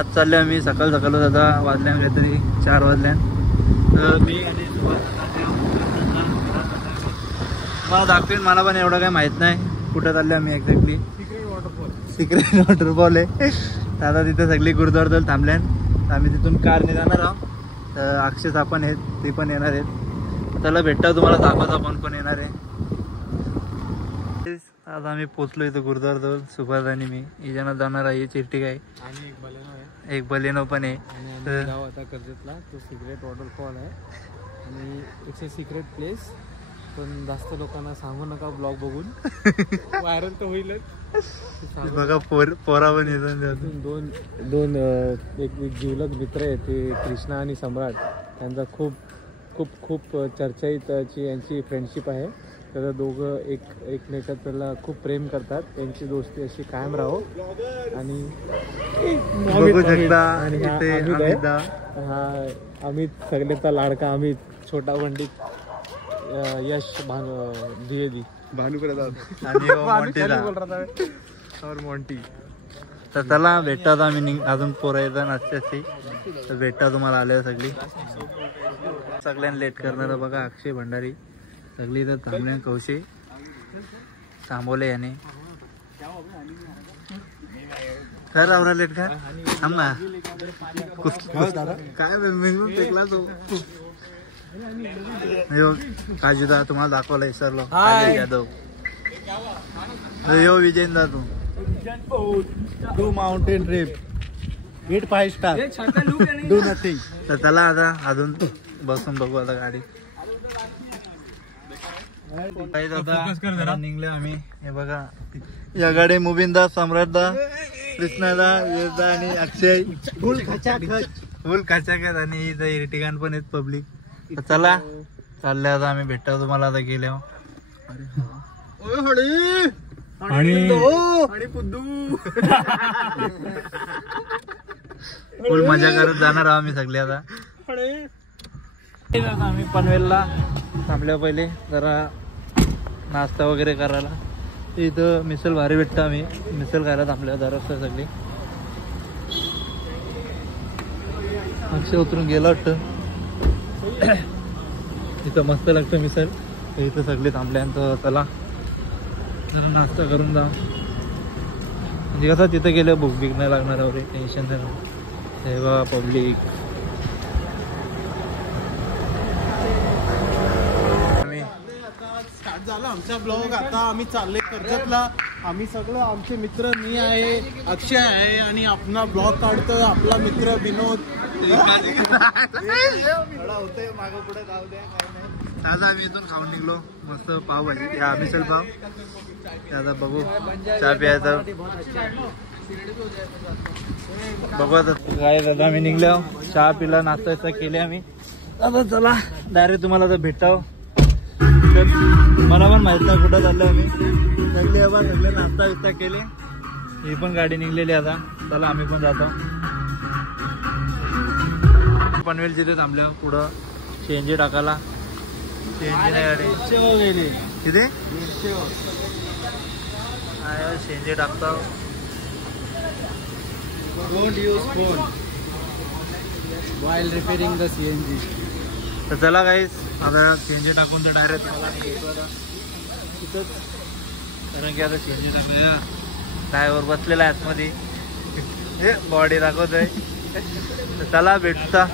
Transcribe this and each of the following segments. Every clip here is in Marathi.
आज चालले आम्ही सकाळ आता वाजल्यान काहीतरी 4 वाजल्यान. तर मी आणि मला दाखवेन, मला पण एवढं काही माहीत नाही कुठं चालले आम्ही एक्झॅक्टली. सिक्रेट वॉटरफॉल आहे. तर आता तिथे सगळी गुरुद्वारदल थांबल्यान. तर आम्ही तिथून कारने जाणार आहोत. तर अक्षय आपण आहेत, ते पण येणार आहेत. त्याला भेटता तुम्हाला दाखवता पण येणार आहे. आज आम्ही पोचलो इथं गुरुद्वारजवळ. सुभाष आणि मी इजाना जाणार आहे. चिरटी आहे आणि एक बलेनो पण आहे. तर गाव आता कर्जतला तो सिक्रेट वॉटरफॉल आहे आणि इट्स अ सिक्रेट प्लेस. पण जास्त लोकांना सांगू नका ब्लॉग बघून. व्हायरल तर होईलच. बघा पोरा पण येतात. दोन एक जिवलग मित्र आहे ते कृष्णा आणि सम्राट. त्यांचा खूप खूप खूप चर्चाईत यांची फ्रेंडशिप आहे. तर दोघं एकमेकाला खूप प्रेम करतात. त्यांची दोस्ती अशी कायम राहो. आणि हा अमित सगळ्याचा लाडका अमित, छोटा पंडित, यश मोंटी. तर त्याला भेटतात आम्ही. अजून पोरं येतात असते तर भेटता तुम्हाला आल्यावर सगळी. सगळ्यांना लेट करणार बघा अक्षय भंडारी. सगळी तर थांबल्या. कौशे थांबवले याने. कर आवरा लेट कर. थांब ना काय टेकला तो. काजूदा तुम्हाला दाखवला विसरलो. यादव यो विजेंदा तू. Do mountain trip, 8 5 star, do nothing. तर त्याला आता अजून बसून बघू आता गाडी. आता निघले आम्ही. हे बघा या गाडी मुबिंदा, सम्राटदा, कृष्णादा, येदा आणि अक्षय फुल खाचाखच. आणि इथं इर्टिगान पण आहेत पब्लिक. तर चला चालले आता आम्ही. भेटतो तुम्हाला आता गेल्यावर. आणि पुद्दू फुल मजा करत जाणार आहोत आम्ही सगळे. आता आम्ही पनवेलला थांबल्या पहिले जरा नाश्ता वगैरे करायला. इथं मिसल भारी भेटतं. आम्ही मिसल खायला थांबल्या दररोज सगळी. अक्षय उतरून गेला वाटतं. इथं मस्त लागतं मिसल. इथं सगळे थांबल्यानंतर चला जरा नाश्ता करून जा. म्हणजे कसं तिथं गेलं भूक बीक नाही लागणार वगैरे, टेन्शन नाही. तेव्हा पब्लिक स्टार्ट झाला आमचा ब्लॉग. आता आम्ही चालले कर्जतला. आम्ही सगळं आमचे मित्र, मी आहे, अक्षय आहे आणि आपला ब्लॉग काढतो आपला मित्र विनोद. होतंय मागं पुढे जाऊ द्या काय नाही. आज आम्ही इथून खाऊन निघलो मस्त पावभाजी, या मिसल पाव. आता बघू चहा प्यायचा बघू आता काय. दादा आम्ही निघलो, चहा पिला, नाश्ता केले आम्ही. आता चला डायरेक्ट तुम्हाला तर भेटावं. मला पण माहित नाही कुठं चाललं आम्ही. सगळे नाश्ता बिस्ता केले. ही पण गाडी निघलेली आता. चला आम्ही पण जातो. पनवेल तिथे थांबल्या पुढं सीएनजी टाकायला. सीएनजी नाही गाडी गेली तिथे. सीएनजी टाकतो. Don't use phone while repairing the CNG. तर चला गाईस आता सीएनजी टाकून तर डायरेक्ट मला तिथंच. कारण की आता सीएनजी टाकूया. ड्रायव्हर बसलेला आहे आतमध्ये. हे बॉडी दाखवतोय. तर चला भेटता.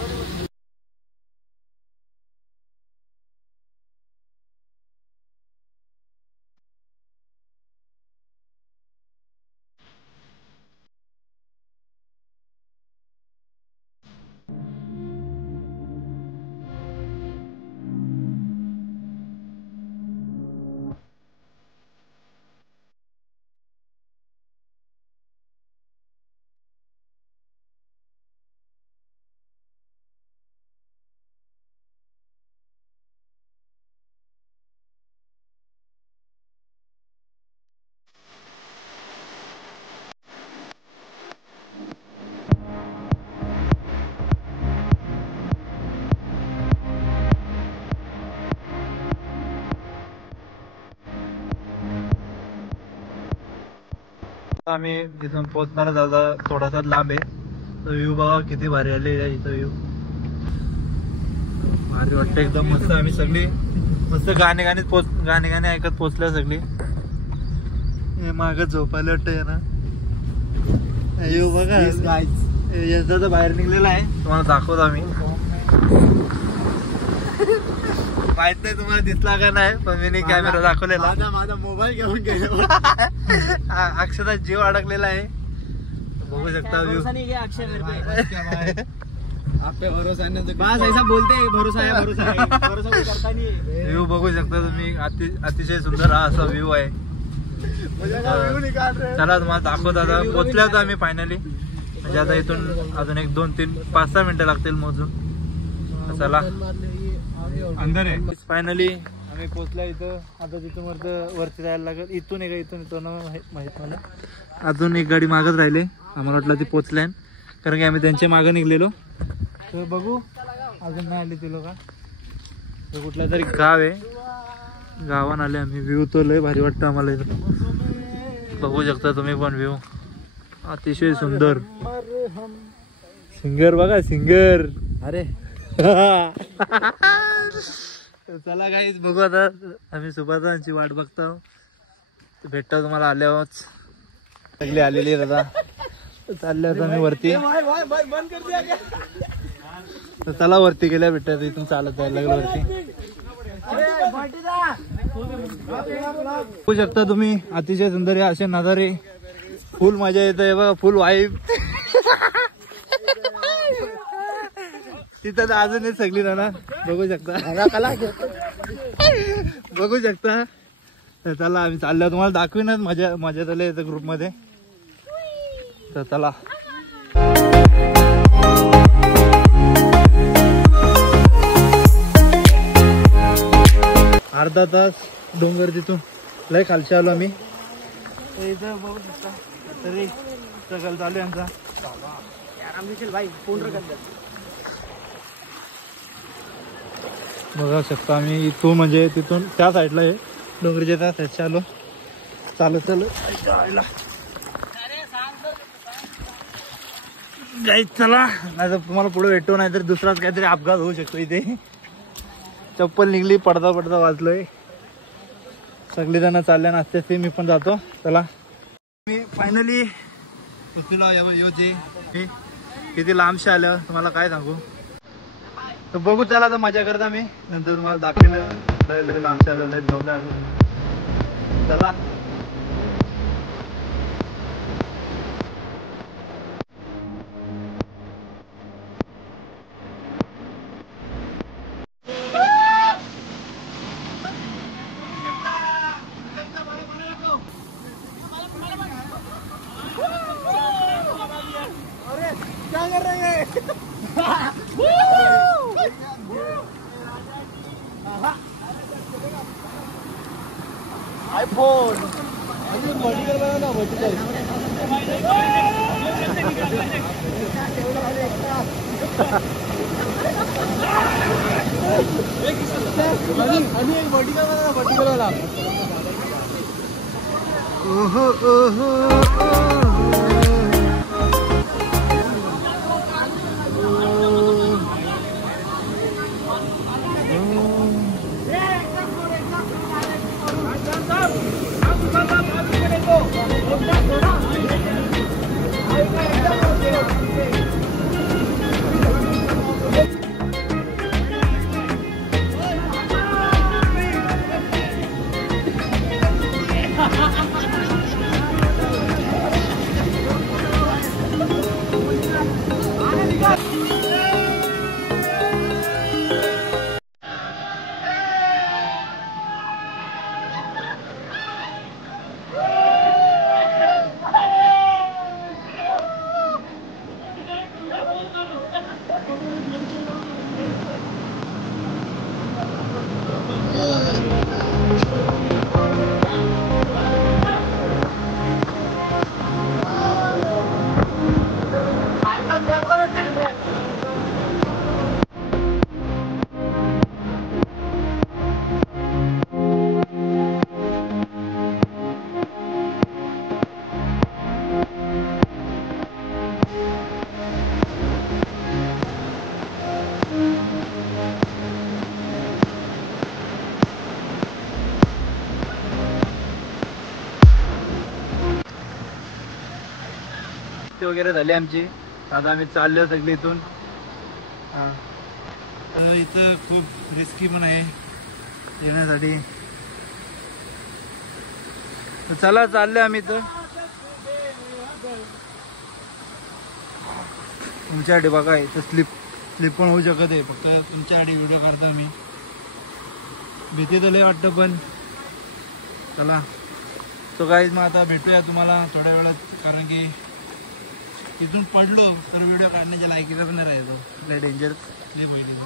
आम्ही इथून पोहोचणार. थोडासा लांब आहे व्ह्यू बघा किती भारी आले इथं व्ह्यू भारी वाटतं एकदम मस्त. आम्ही सगळी मस्त गाणे ऐकत पोचल्या सगळी. माग झोपायला वाटतंय ना. व्ह्यू बघा यंदा तर बाहेर निघलेला आहे, तुम्हाला दाखवतो आम्ही. माहित नाही तुम्हाला दिसला का नाही, पण मी कॅमेरा दाखवलेला. माझा मोबाईल घेऊन गेलो. अक्षरशः जीव अडकलेला आहे. बघू शकता व्ह्यू. व्ह्यू बघू शकता तुम्ही. अतिशय सुंदर हा असा व्ह्यू आहे. चला तुम्हाला दाखवतो. आता पोचल्या होतो आम्ही फायनली. म्हणजे आता इथून अजून 1 2 3 5 6 मिनिटं लागतील मोजून. चला अंदर आहे. फायनली आम्ही पोचल्या इथं. आता तिथून वरती जायला लागेल. इथून माहित मला. अजून एक गाडी मागत राहिले. आम्हाला वाटलं ती पोचल्या, कारण की आम्ही त्यांच्या मागं निघलेलो. तर बघू अजून नाही आले ते लोक. तर कुठला तरी गाव आहे, गावान आले आम्ही. व्ह्यू तो लय भारी वाटतं आम्हाला इथं. बघू शकता तुम्ही पण व्ह्यू अतिशय सुंदर. सिंगर बघा सिंगर. अरे चला गाईज बघू. आता आम्ही सुभाषांची वाट बघतो. भेटतो तुम्हाला आल्यावर. सगळी आलेली दादा चालले होता मी वरती. तर चला वरती गेल्या भेटत. इथून चालत जायला लागलं वरती. बघू शकता तुम्ही अतिशय सुंदर असे नजारे. फुल मजा येते बघा, फुल वाईब. तिथं अजून सगळी ना बघू शकता. बघू शकता. तर चला आम्ही चाललो. तुम्हाला दाखवीनच मजा झाली इथं ग्रुप मध्ये. तर चला. अर्धा तास डोंगर तिथून लय खालचे आलो आम्ही. इथं बघू शकता तरी स्ट्रगल चालू आहे आमचा. बघू शकता आम्ही इथून म्हणजे तिथून त्या साईडला आहे, डोंगरीच्या त्या साईडच्या आलो. चालत चला. नाही तर तुम्हाला पुढे भेटतो, नाही तर दुसराच काहीतरी अपघात होऊ शकतो इथे. चप्पल निघली, पडता वाजलोय. सगळी जण चालल्या नाचते. मी पण जातो. चला मी फायनली पोचलेलो. जे किती लांबशे आलं तुम्हाला काय सांगू. तर बघू चला. तर मजा करता मी नंतर तुम्हाला दाखवलं. लांबशे आलं चला. आईफोन वर्टिकल बना ना, वर्टिकल. आणि एक वर्टिकल बना ना, वर्टिकल वाला. ओहो ओहो वगैरे झाली आमची. आता आम्ही चाललो सगळी इथून. तर इथं खूप रिस्की पण आहे येण्यासाठी. तर चला चालले आम्ही इथं. तुमच्यासाठी बघा इथं स्लिप पण होऊ शकत आहे. फक्त तुमच्यासाठी व्हिडिओ काढता मी. भीती तर लय वाटतं पण चला. तो गाईज मग आता भेटूया तुम्हाला थोड्या वेळात. कारण की इथून पडलो तर व्हिडिओ काढण्याच्या लायकीचा पण नाही राहायचो. लय डेंजर लय होईल.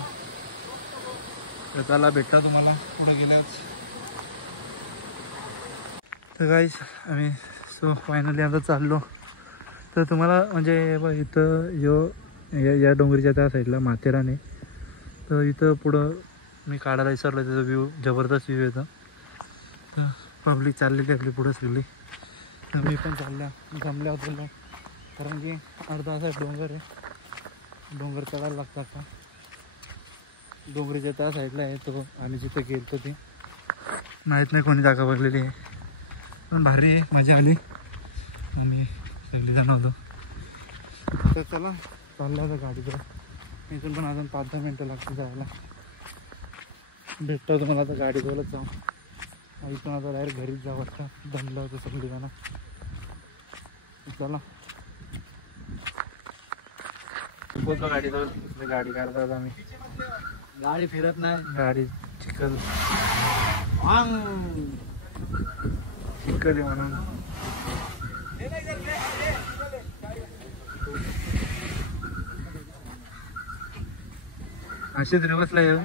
तर चला भेटता तुम्हाला पुढे गेल्याच. तर गाईज आम्ही फायनली आता चाललो. तर तुम्हाला म्हणजे इथं या डोंगरीच्या त्या साईडला माथेरान आहे. तर इथं पुढं मी काढायला विसरलो. त्याचा व्ह्यू जबरदस्त व्ह्यू येतो. तर पब्लिक चाललेली आपली पुढं सगळी. तर मी पण जमल्या होतो. कारण की अर्धा असा डोंगर आहे. डोंगर चढायला लागतात का डोंगरीच्या त्या साईडला आहे तो. आम्ही जिथं गेलो ते माहीत नाही कोणी जागा बघलेली आहे. पण भारी आहे. मजा आली. आम्ही सगळी जण होतो. तर चला चाललं आता गाडीकडं. इथून पण अजून 5-10 मिनटं लागतील जायला. भेटतो तुम्हाला आता गाडीवरच जाऊ. इथून आता डायरेक्ट घरीच जाऊ वाटतं. दमलं होतं सगळी जण. चला बोलतो गाडीवर. गाडी काढतात आम्ही. गाडी फिरत नाही. गाडी चिखल चिखल म्हणून. असेच रिवर्सला येऊन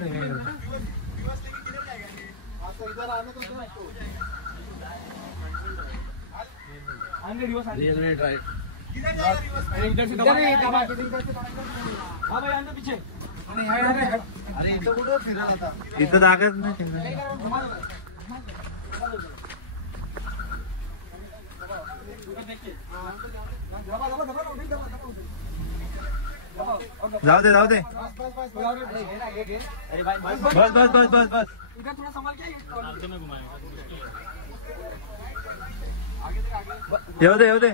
इथं जागाच नाही. जाऊ दे जाऊ दे. बस बस बस बस बस. येऊ दे येऊ दे.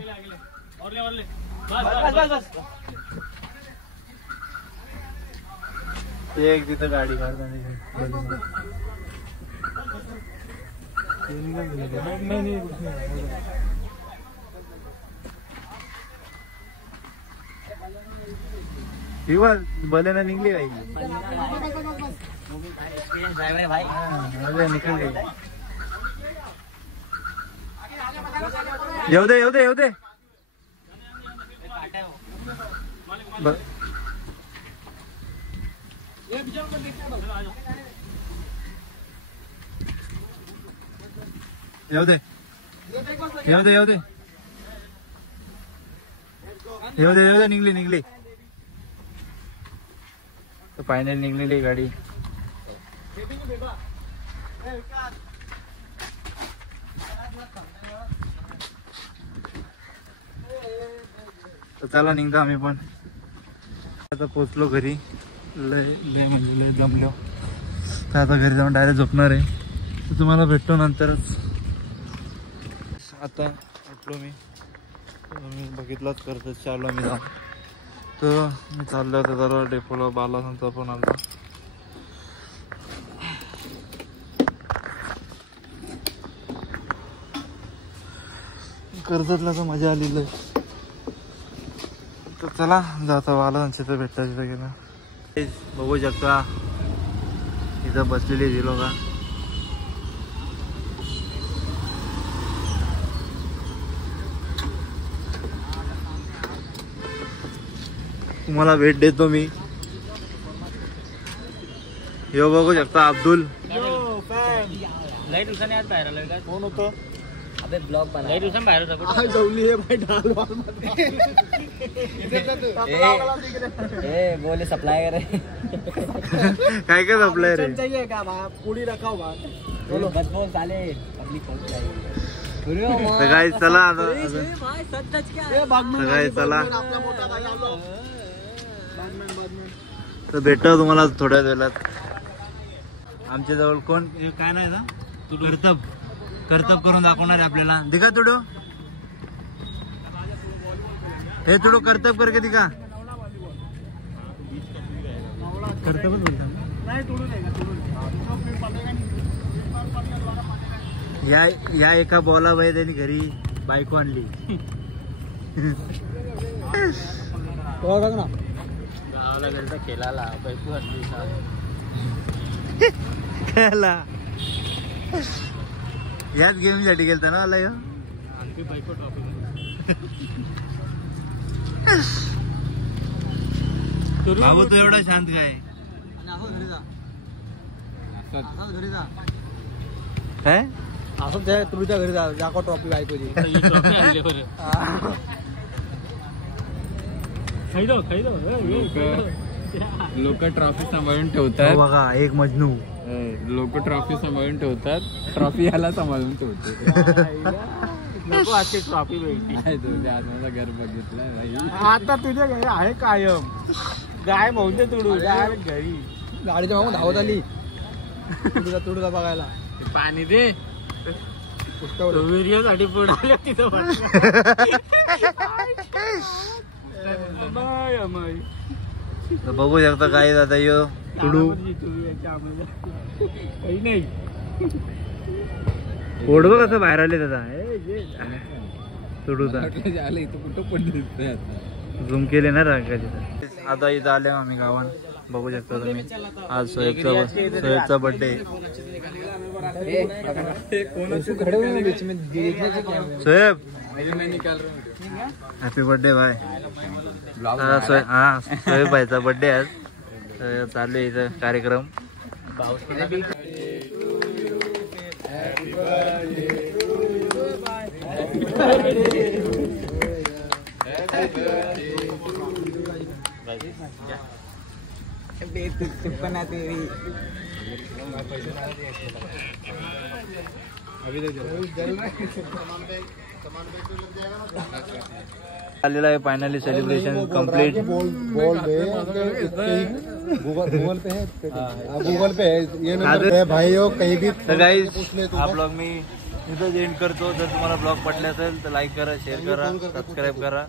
एक तिथं गाडी काढताना भले ना निघली भाई. निकल गई. येऊ दे येऊ दे येऊ दे. येऊ दे येऊ दे येऊ दे येऊ दे येऊ दे. निघली. तर फायनल निघलेली गाडी. तर चला निघतो आम्ही पण. आता पोचलो घरी. लय जमलो. तर आता घरी जाऊन डायरेक्ट झोपणार आहे. तर तुम्हाला भेटतो नंतरच. आता उठलो मी बघितलंच करतो. चाललो मी जाऊन. तर मी चाललो होतो जरा डेपोला. बालासंचा पण आला. कर्जतला तर मजा आलेली आहे. तर चला जाता बालासंच्या तर भेटायचं गेलं. बघू शकता इथं बसलेली जी लोक. तुम्हाला भेट देतो मी. यो बघू शकता अब्दुल. लई दिवसांनी आज बाहेर आलोय का? कोण होतं? अबे ब्लॉग बना. लई दिवसांनी बाहेर होता. जवली आहे भाई. ढाल वाल ए बोले सप्लाई करे. काय काय सप्लाय रे? चाहिए क्या भाई? पूरी रखाओ भाई. बोलो बस बोल साले. पब्लिक पहुंच जाएगी. तर काय चला आता. भाई सच क्या? तर काय चला. आपला मोठा भाई आलो. तर भेटतो तुम्हाला थोड्या वेळात. आमच्या जवळ कोण काय नाही ना. कर्तब करून दाखवणार आहे आपल्याला. दिखा तुडो. हे थोडं कर्तव्य कर कधी का कर्तव्यच बोलतात या एका बॉला बाई त्यांनी घरी बायको आणली. गावाला गेलता खेळायला बायको आणली खेळायला याच गेम साठी गेलता ना मला आणखी बायको ट्रॉफी बाबू तू एवढा शांत काय काय असंच आहे तुझ्या घरी जा जाको ट्रॉफी बायकोची. लोक ट्रॉफी सांभाळून ठेवतात. बघा एक मजनू लोक ट्रॉफी सांभाळून ठेवतात. ट्रॉफी याला सांभाळून ठेवते. ट्रॉफी भेटली तुझ्या आजचा घर बघितलाय भाई. आता तुझ्या घरी आहे कायम गाय बहुते तुडू घरी गाडीच्या मागून धावत आली तुडूला बघायला. पाणी दे. व्हिडिओ साठी पुढे तिथं बघू शकता काय दादा यो तुडू नाही ओढव कसं बाहेर आले दादा तुडूचा आलं इथं कुठं पण दिसतंय आता. झूम केले ना रांगाचे. आता इथं आले आम्ही गावात बघू शकता तुम्ही. आज सोहेबचा birthday. Soheb happy birthday bye. हा सोहेब भाईचा बर्थडे आज चालू आहे इथं कार्यक्रम. आलेला आहे फायनली सेलिब्रेशन कम्प्लीट. गूगल पे है ये नंबर है भाई हो कहीं भी. तर गाईज हा ब्लॉग मी इथं एंड करतो. जर तुम्हाला ब्लॉग पटला असेल तर लाईक करा, शेअर करा, सबस्क्राईब करा.